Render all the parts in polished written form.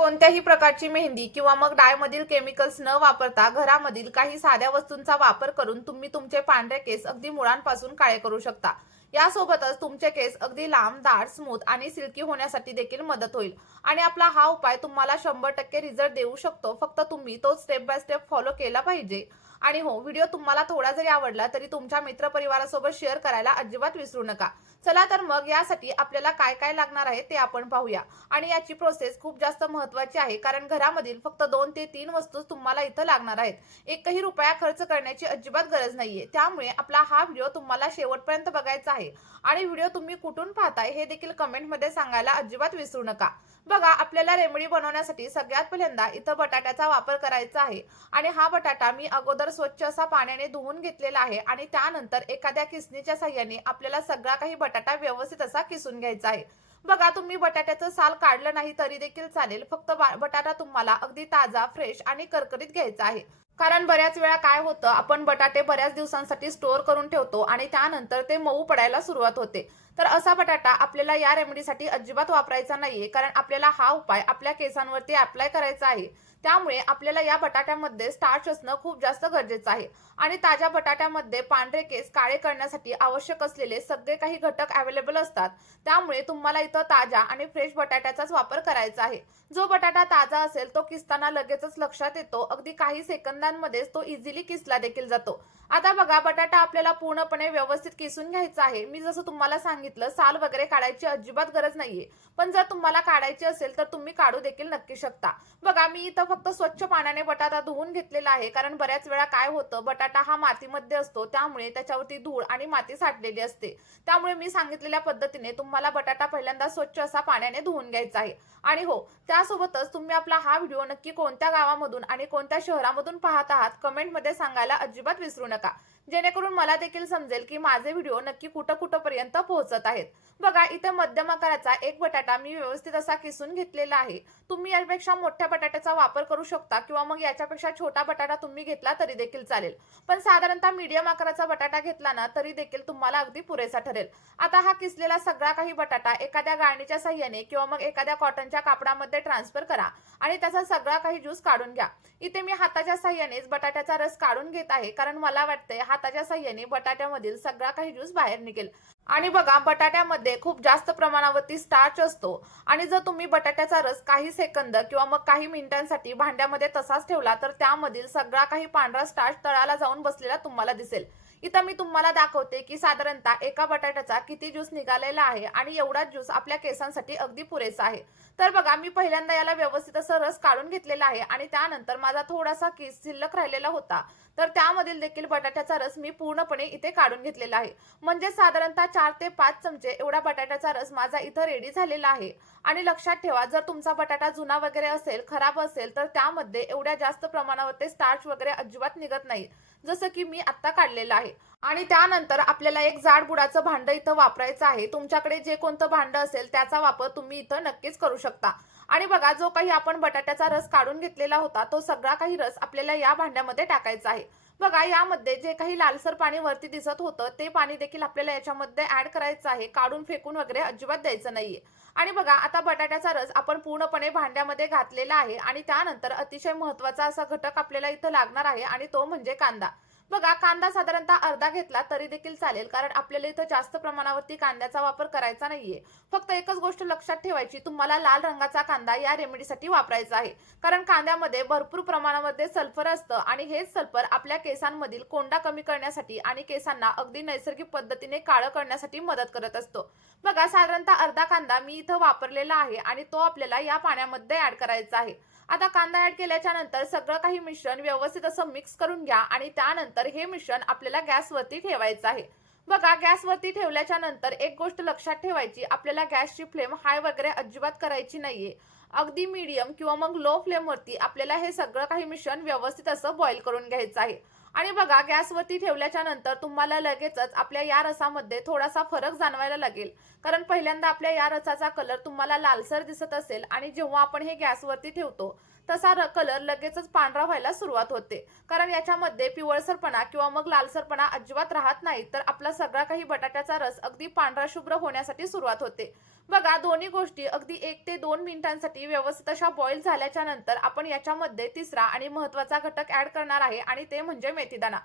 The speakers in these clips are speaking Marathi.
कोणत्याही प्रकारची मेहंदी किंवा मग डायमधील केमिकल्स न वापरता घरामधील काही साध्या वस्तूंचा वापर करून तुम्ही तुमचे पांढरे केस अगदी मुळांपासून काळे करू शकता। यासोबतच तुमचे केस अगदी लांब, दाट, स्मूथ आणि सिल्की होण्यासाठी देखील मदत होईल। आणि आपला हा उपाय तुम्हाला 100% रिझल्ट देऊ शकतो। फक्त तुम्ही तो स्टेप बाय स्टेप फॉलो केला पाहिजे। आणि हो, व्हिडिओ तुम्हाला थोडा जरी आवडला तरी तुमच्या मित्रपरिवारासोबत शेअर करायला अजिबात विसरू नका। चला तर मग यासाठी आपल्याला काय काय लागणार आहे ते आपण पाहूया। आणि याची प्रोसेस खूप जास्त महत्त्वाची आहे, कारण घरामधील फक्त 2 ते 3 वस्तूच तुम्हाला इथं लागणार आहेत। एकही रुपया खर्च करण्याची अजिबात गरज नाहीये। त्यामुळे आपला हा व्हिडिओ तुम्हाला शेवटपर्यंत बघायचा आहे। आणि व्हिडिओ तुम्ही कुठून पाहताय हे देखील कमेंटमध्ये सांगायला अजिबात विसरू नका। बघा, आपल्याला रेमेडी बनवण्यासाठी सगळ्यात पहिल्यांदा इथं बटाट्याचा वापर करायचा आहे। आणि हा बटाटा मी अगोदर स्वच्छ असा पाण्याने धुवून घेतलेला आहे। आणि त्यानंतर एखाद्या किसणीच्या साहाय्याने आपल्याला सगळा काही बटाटा व्यवस्थित असा किसून घ्यायचा आहे। बघा, तुम्ही बटाट्याचं साल काढलं नाही तरी देखील चालेल। फक्त बटाटा तुम्हाला अगदी ताजा, फ्रेश आणि करकरीत घ्यायचा आहे। कारण बऱ्याच वेळा काय होतं, आपण बटाटे बऱ्याच दिवसांसाठी स्टोअर करून ठेवतो आणि त्यानंतर ते मऊ पडायला सुरुवात होते। तर असा बटाटा आपल्याला या रेमेडीसाठी अजिबात वापरायचा नाहीये, कारण आपल्याला हा उपाय आपल्या केसांवरती अप्लाय करायचा आहे। त्यामुळे आपल्याला या बटाट्यामध्ये स्टार्च असणं खूप जास्त गरजेचं आहे। आणि ताज्या बटाट्यामध्ये पांढरे केस काळे करण्यासाठी आवश्यक असलेले सगळे काही घटक अवेलेबल असतात। त्यामुळे तुम्हाला इथं ताज्या आणि फ्रेश बटाट्याचाच वापर करायचा आहे। जो बटाटा ताजा असेल तो किसताना लगेचच लक्षात येतो, अगदी काही सेकंदांमध्येच तो इझिली किसला देखील जातो। आता बघा, बटाटा आपल्याला पूर्णपणे व्यवस्थित किसून घ्यायचा आहे। मी जसं तुम्हाला सांगितलं, साल वगैरे काढायची अजिबात गरज नाहीये। पण जर तुम्हाला काढायची असेल तर तुम्ही काढू देखील नक्की शकता। बघा, मी इथं फक्त स्वच्छ पाण्याने बटाटा धुवून घेतलेला आहे, कारण बऱ्याच वेळा काय होतं, बटाटा हा मातीमध्ये असतो, त्यामुळे त्याच्यावरती धूळ आणि माती साठलेली असते। त्यामुळे मी सांगितलेल्या पद्धतीने तुम्हाला बटाटा पहिल्यांदा स्वच्छ असा पाण्याने धुवून घ्यायचा आहे। आणि हो, त्यासोबतच तुम्ही आपला हा व्हिडिओ नक्की कोणत्या गावामधून आणि कोणत्या शहरामधून पाहत आहात कमेंटमध्ये सांगायला अजिबात विसरू नका, जेणेकरून मला देखील समजेल की माझे व्हिडिओ नक्की कुठपर्यंत पोहोचत आहेत। बघा, इथे मध्यम आकाराचा एक बटाटा मी व्यवस्थित असा किसून घेतलेला आहे। तुम्ही यापेक्षा मोठ्या बटाट्याचा वापर करू शकता किंवा मग याच्यापेक्षा छोटा बटाटा तुम्ही घेतला तरी देखील चालेल। पण साधारणतः मीडियम आकाराचा बटाटा घेतला ना तरी देखील तुम्हाला अगदी पुरेसा ठरेल। आता हा किसलेला सगळा काही बटाटा एखाद्या गाळणीच्या साहाय्याने किंवा मग एखाद्या कॉटनच्या कापडामध्ये ट्रान्सफर करा आणि त्याचा सगळा काही ज्यूस काढून घ्या। इथे मी हाताच्या साहाय्यानेच बटाट्याचा रस काढून घेत आहे, कारण मला वाटते हाताच्या साहाय्याने बटाट्यामधील सगळा काही ज्यूस बाहेर निघेल। आणि बघा, बटाट्यामध्ये खूप जास्त प्रमाणावरती स्टार्च असतो। आणि जर तुम्ही बटाट्याचा रस काही सेकंद किंवा मग काही मिनिटांसाठी भांड्यामध्ये तसाच ठेवला तर त्यामधील सगळा काही पांढरा स्टार्च तळाला जाऊन बसलेला तुम्हाला दिसेल। इथं मी तुम्हाला दाखवते की साधारणतः एका बटाट्याचा किती ज्यूस निघालेला आहे आणि एवढा ज्यूस आपल्या केसांसाठी अगदी पुरेसा आहे। तर बघा, मी पहिल्यांदा याला व्यवस्थित असं रस काढून घेतलेला आहे आणि त्यानंतर माझा थोडासा केस शिल्लक राहिलेला होता, तर त्यामधील देखील बटाट्याचा रस मी पूर्णपणे इथे काढून घेतलेला आहे। म्हणजे साधारणतः 4 ते 5 चमचे एवढा बटाट्याचा रस माझा इथं रेडी झालेला आहे। आणि लक्षात ठेवा, जर तुमचा बटाटा जुना वगैरे असेल, खराब असेल, तर त्यामध्ये एवढ्या जास्त प्रमाणावर स्टार्च वगैरे अजिबात निघत नाही, जसं की मी आत्ता काढलेलं आहे। आणि त्यानंतर आपल्याला एक जाड बुडाचं भांडं इथं वापरायचं आहे। तुमच्याकडे जे कोणतं भांडं असेल त्याचा वापर तुम्ही इथं नक्कीच करू शकता। आणि बघा, जो काही आपण बटाट्याचा रस काढून घेतलेला होता तो सगळा काही रस आपल्याला या भांड्यामध्ये टाकायचा आहे। बघा, यामध्ये जे काही लालसर पाणी वरती दिसत होतं ते पाणी देखील आपल्याला याच्यामध्ये ऍड करायचं आहे। काढून फेकून वगैरे अजिबात द्यायचं नाहीये। आणि बघा, आता बटाट्याचा रस आपण पूर्णपणे भांड्यामध्ये घातलेला आहे आणि त्यानंतर अतिशय महत्त्वाचा असा घटक आपल्याला इथं लागणार आहे आणि तो म्हणजे कांदा। बघा, कांदा साधारणतः अर्धा घेतला तरी देखील चालेल, कारण आपल्याला इथं जास्त प्रमाणावरती कांद्याचा वापर करायचा नाहीये। फक्त एकच गोष्ट लक्षात ठेवायची, तुम्हाला लाल रंगाचा कांदा या रेमेडीसाठी वापरायचा आहे, कारण कांद्यामध्ये भरपूर प्रमाणामध्ये सल्फर असतं आणि हेच सल्फर आपल्या केसांमधील कोंडा कमी करण्यासाठी आणि केसांना अगदी नैसर्गिक पद्धतीने काळं करण्यासाठी मदत करत असतो। बघा, साधारणतः अर्धा कांदा मी इथं वापरलेला आहे आणि तो आपल्याला या पाण्यामध्ये ऍड करायचा आहे। आता कांदा ऍड केल्याच्या नंतर सगळं काही मिश्रण व्यवस्थित असं मिक्स करून घ्या आणि त्यानंतर हे मिश्रण आपल्याला गॅसवरती ठेवायचं आहे। बघा, गॅसवरती ठेवल्याच्या नंतर एक गोष्ट लक्षात ठेवायची, आपल्याला गॅसची फ्लेम हाय वगैरे अजिबात करायची नाहीये। अगदी मीडियम किंवा मग लो फ्लेमवरती आपल्याला हे सगळं काही मिश्रण व्यवस्थित असं बॉईल करून घ्यायचं आहे। आणि बघा, गॅसवरती ठेवल्याच्या नंतर तुम्हाला लगेचच आपल्या या रसामध्ये थोडासा फरक जाणवायला लागेल, कारण पहिल्यांदा आपल्या या रसाचा कलर तुम्हाला लालसर दिसत असेल आणि जेव्हा आपण हे गॅसवरती ठेवतो तसा कलर लगेचच पांढरा व्हायला सुरुवात होते, कारण याच्यामध्ये पिवळसरपणा किंवा मग लालसरपणा अजिबात राहत नाही, तर आपला सगळा काही बटाट्याचा रस अगदी पांढरा शुभ्र होण्यासाठी सुरुवात होते। बघा, दोन्ही गोष्टी अगदी 1 ते 2 मिनिटांसाठी व्यवस्थित अशा बॉईल झाल्याच्या नंतर आपण याच्यामध्ये तिसरा आणि महत्त्वाचा घटक ॲड करणार आहे आणि ते म्हणजे मेथीदाणा.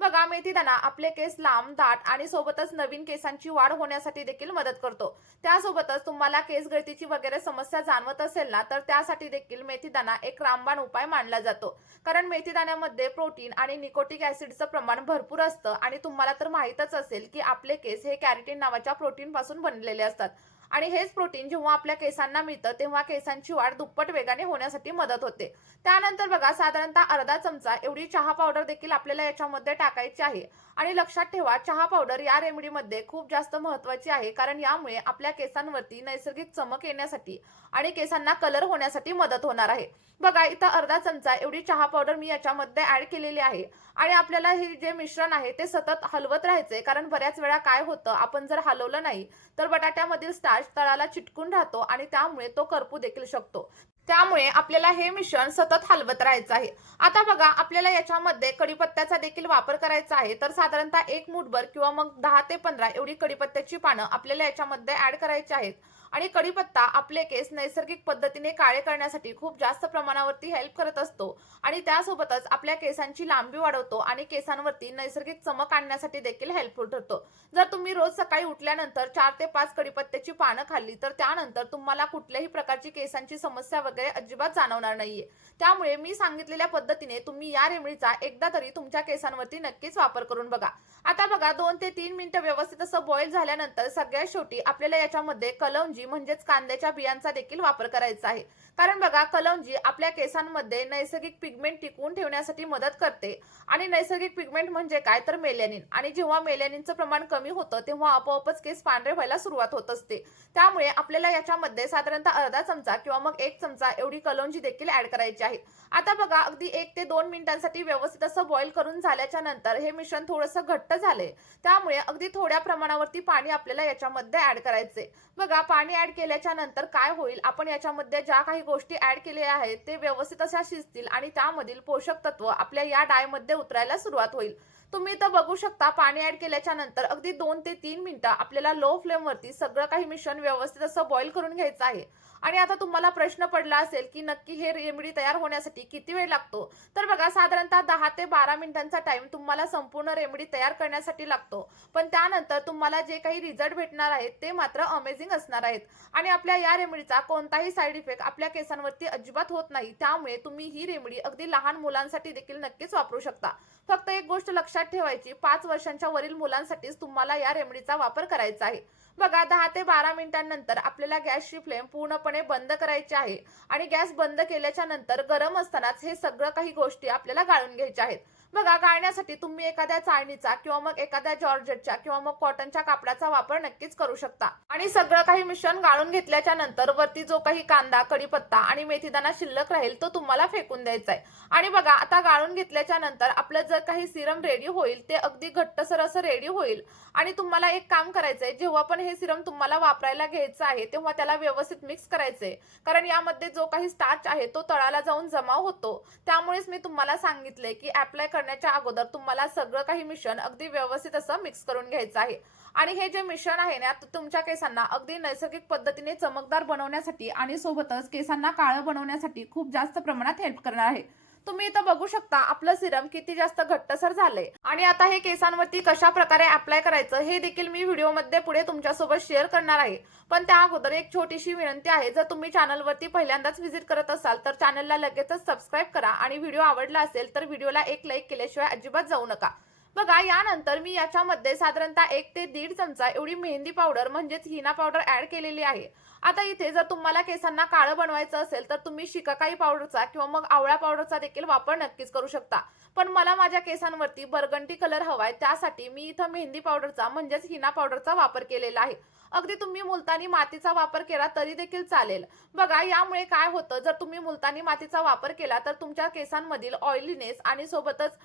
बघा, मेथीदाणा आपले केस लांब, दाट आणि सोबतच नवीन केसांची वाढ होण्यासाठी देखील मदत करतो. त्यासोबतच तुम्हाला केस गळतीची वगैरे समस्या जाणवत असेल ना, तर त्यासाठी देखील मेथीदाणा एक रामबाण उपाय मानला जातो. कारण मेथीदाण्यामध्ये प्रोटीन आणि निकोटिक ॲसिडचं प्रमाण भरपूर असतं आणि तुम्हाला तर माहीतच असेल, की आपले केस हे कॅरोटीन नावाच्या प्रोटीनपासून बनलेले असतात. आणि हेच प्रोटीन जेव्हा आपल्या केसांना मिळतं, तेव्हा केसांची वाढ दुप्पट वेगाने होण्यासाठी मदत होते. त्यानंतर बघा, साधारणतः अर्धा चमचा एवढी चहा पावडर देखील आपल्याला याच्यामध्ये टाकायची आहे. आणि लक्षात ठेवा, चहा पावडर या रेमेडीमध्ये खूप जास्त महत्त्वाची आहे, कारण यामुळे आपल्या केसांवरती नैसर्गिक चमक येण्यासाठी आणि केसांना कलर होण्यासाठी मदत होणार आहे. बघा, इथं अर्धा चमचा एवढी चहा पावडर मी याच्यामध्ये ॲड केलेली आहे. आणि आपल्याला हे जे मिश्रण आहे ते सतत हलवत राहायचंय, कारण बऱ्याच वेळा काय होतं, आपण जर हलवलं नाही तर बटाट्यामधील स्टार्च तळाला चिटकून राहतो आणि त्यामुळे तो करपू देखील शकतो. त्यामुळे आपल्याला हे मिश्रण सतत हलवत राहायचं आहे. आता बघा, आपल्याला याच्यामध्ये कढीपत्त्याचा देखील वापर करायचा आहे. तर साधारणतः 1 मूठभर किंवा मग 10 ते 15 एवढी कढीपत्त्याची पानं आपल्याला याच्यामध्ये ॲड करायची आहेत. आणि कढीपत्ता आपले केस नैसर्गिक पद्धतीने काळे करण्यासाठी खूप जास्त प्रमाणावरती हेल्प करत असतो आणि त्यासोबतच आपल्या केसांची लांबी वाढवतो आणि केसांवरती नैसर्गिक चमक आणण्यासाठी देखील हेल्पफुल ठरतो. जर तुम्ही रोज सकाळी उठल्यानंतर 4 ते 5 कढीपत्त्याची पानं खाल्ली तर त्यानंतर तुम्हाला कुठल्याही प्रकारची केसांची समस्या वगैरे अजिबात जाणवणार नाहीये. त्यामुळे मी सांगितलेल्या पद्धतीने तुम्ही या रेमेडीचा एकदा तरी तुमच्या केसांवरती नक्कीच वापर करून बघा. आता बघा, 2 ते 3 मिनिटं व्यवस्थित असं बॉईल झाल्यानंतर सगळ्यात शेवटी आपल्याला याच्यामध्ये कलौंजी म्हणजेच कांद्याच्या बियांचा देखील वापर करायचा आहे. कारण बघा, कलौंजी आपल्या केसांमध्ये नैसर्गिक पिगमेंट टिकवून ठेवण्यासाठी मदत करते. आणि नैसर्गिक पिगमेंट म्हणजे काय, तर मेलॅनिन. आणि जेव्हा मेलॅनिनचं प्रमाण कमी होतं तेव्हा आपोआपच केस पांढरे व्हायला सुरुवात होत असते. त्यामुळे आपल्याला याच्यामध्ये साधारणतः अर्धा चमचा किंवा मग 1 चमचा एवढी कलौंजी देखील ॲड करायची आहे. आता बघा, अगदी 1 ते 2 मिनिटांसाठी व्यवस्थित असं बॉईल करून झाल्याच्या नंतर हे मिश्रण थोडंसं घट्ट झालंय. त्यामुळे अगदी थोड्या प्रमाणावरती पाणी आपल्याला याच्यामध्ये ॲड करायचंय. बघा, पाणी ॲड केल्याच्या नंतर काय होईल, आपण याच्यामध्ये ज्या काही गोष्टी ॲड केलेल्या आहेत ते व्यवस्थित अशा शिजतील आणि त्यामधील पोषक तत्व आपल्या या डायमध्ये उतरायला सुरुवात होईल. तुम्ही इथं बघू शकता, पाणी ॲड केल्याच्या नंतर अगदी 2 ते 3 मिनिटं आपल्याला लो फ्लेमवरती सगळं काही मिश्रण व्यवस्थित असं बॉईल करून घ्यायचं आहे. आणि आता तुम्हाला प्रश्न पडला असेल, की नक्की हे रेमेडी तयार होण्यासाठी किती वेळ लागतो? तर बघा, साधारणतः 10 ते 12 मिनिटांचा टाईम तुम्हाला संपूर्ण रेमेडी तयार करण्यासाठी लागतो. पण त्यानंतर तुम्हाला जे काही रिझल्ट भेटणार आहेत ते मात्र अमेझिंग असणार आहेत. आणि आपल्या या रेमेडीचा कोणताही साईड इफेक्ट आपल्या केसांवरती अजिबात होत नाही. त्यामुळे तुम्ही ही रेमेडी अगदी लहान मुलांसाठी देखील नक्कीच वापरू शकता. फक्त एक गोष्ट लक्षात ठेवायची, 5 वर्षांच्या वरील मुलांसाठीच तुम्हाला या रेमेडीचा वापर करायचा आहे. बघा, 10 ते 12 मिनिटांनंतर आपल्याला गॅसची फ्लेम पूर्णपणे बंद करायची आहे. आणि गॅस बंद केल्याच्या नंतर गरम असतानाच हे सगळं काही गोष्टी आपल्याला गाळून घ्यायच्या आहेत. बघा, गाळण्यासाठी तुम्ही एखाद्या चाळणीचा किंवा मग एखाद्या जॉर्जेटच्या किंवा मग कॉटनच्या कापडाचा वापर नक्कीच करू शकता. आणि सगळं काही मिश्रण गाळून घेतल्याच्या नंतर वरती जो काही कांदा, कढीपत्ता आणि मेथीदाणा शिल्लक राहील तो तुम्हाला फेकून द्यायचा आहे. आणि बघा, आता गाळून घेतल्याच्या नंतर आपलं जर काही सिरम रेडी होईल ते अगदी घट्टसर असं रेडी होईल. आणि तुम्हाला एक काम करायचंय, जेव्हा पण हे सिरम तुम्हाला वापरायला घ्यायचं आहे तेव्हा त्याला व्यवस्थित मिक्स करायचंय. कारण यामध्ये जो काही स्टार्च आहे तो तळाला जाऊन जमा होतो. त्यामुळेच मी तुम्हाला सांगितले, की अप्लाय करण्याच्या अगोदर तुम्हाला सगळं काही मिश्रण अगदी व्यवस्थित असं मिक्स करून घ्यायचं आहे. आणि हे जे मिश्रण आहे ना, तुमच्या केसांना अगदी नैसर्गिक पद्धतीने चमकदार बनवण्यासाठी आणि सोबतच केसांना काळं बनवण्यासाठी खूप जास्त प्रमाणात हेल्प करणार आहे. तुम्ही इथं बघू शकता, आपलं सिरम किती जास्त घट्टसर झालंय. आणि आता हे केसांवरती कशा प्रकारे अप्लाय करायचं हे देखील मी व्हिडिओमध्ये पुढे तुमच्यासोबत शेअर करणार आहे. पण त्या अगोदर एक छोटीशी विनंती आहे, जर तुम्ही चॅनलवरती पहिल्यांदाच व्हिजिट करत असाल तर चॅनलला लगेचच सबस्क्राईब करा आणि व्हिडिओ आवडला असेल तर व्हिडिओला एक लाईक केल्याशिवाय अजिबात जाऊ नका. बघा, यानंतर मी याच्यामध्ये साधारणतः 1 ते 1.5 चमचा एवढी मेहंदी पावडर म्हणजेच हिना पावडर ॲड केलेली आहे. आता इथे जर तुम्हाला केसांना काळं बनवायचं असेल तर तुम्ही शिकाकाई पावडरचा किंवा मग आवळा पावडरचा देखील वापर नक्कीच करू शकता. पण मला माझ्या केसांवरती बर्गंडी कलर हवाय, त्यासाठी मी इथं मेहंदी पावडरचा म्हणजेच हिना पावडरचा वापर केलेला आहे. अगदी तुम्ही मुलतानी मातीचा वापर केला तरी देखील चालेल. बघा, यामुळे काय होतं, जर तुम्ही मुलतानी मातीचा वापर केला तर तुमच्या केसांमधील ऑइलीनेस आणि सोबतच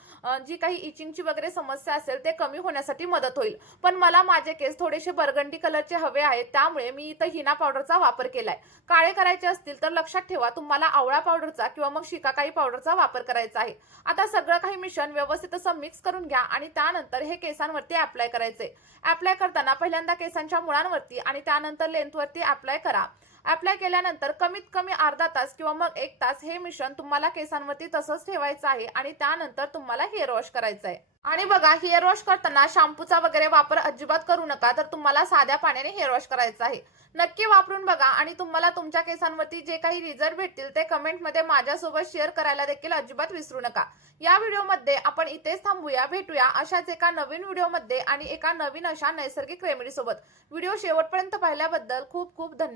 जी काही इचिंगची वगैरे समस्या असेल ते कमी होण्यासाठी मदत होईल. पण मला माझे केस थोडेसे बर्गंडी कलरचे हवे आहेत, त्यामुळे मी इथं हिना पावडरचा पावडरचा वापर केलाय. काळे करायचे असतील तर लक्षात ठेवा तुम्हाला आवळा पावडरचा किंवा मग शिकाकाई पावडरचा वापर करायचा आहे. आता सगळं काही मिश्रण व्यवस्थित असं मिक्स करून घ्या आणि त्यानंतर हे केसांवरती अप्लाय करायचे. अप्लाय करताना पहिल्यांदा केसांच्या मुळांवरती आणि त्यानंतर लेंथवरती अप्लाय करा. अप्लाय केल्यानंतर कमीत कमी अर्धा तास किंवा मग 1 तास हे मिश्रण तुम्हाला केसांवरती तसंच ठेवायचं आहे आणि त्यानंतर तुम्हाला हेअर वॉश करायचं आहे. आणि बघा हेअर वॉश करताना शॅम्पूचा वगैरे वापर अजिबात करू नका, तर तुम्हाला साध्या पाण्याने हेअर वॉश करायचं आहे. नक्की वापरून बघा आणि तुम्हाला तुमच्या केसांवरती जे काही रिझल्ट भेटतील ते कमेंटमध्ये माझ्यासोबत शेअर करायला देखील अजिबात विसरू नका. या व्हिडिओमध्ये आपण इथेच थांबूया. भेटूया अशाच एका नवीन व्हिडिओमध्ये आणि एका नवीन अशा नैसर्गिक रेमेडी सोबत. व्हिडिओ शेवटपर्यंत पाहिल्याबद्दल खूप खूप धन्यवाद.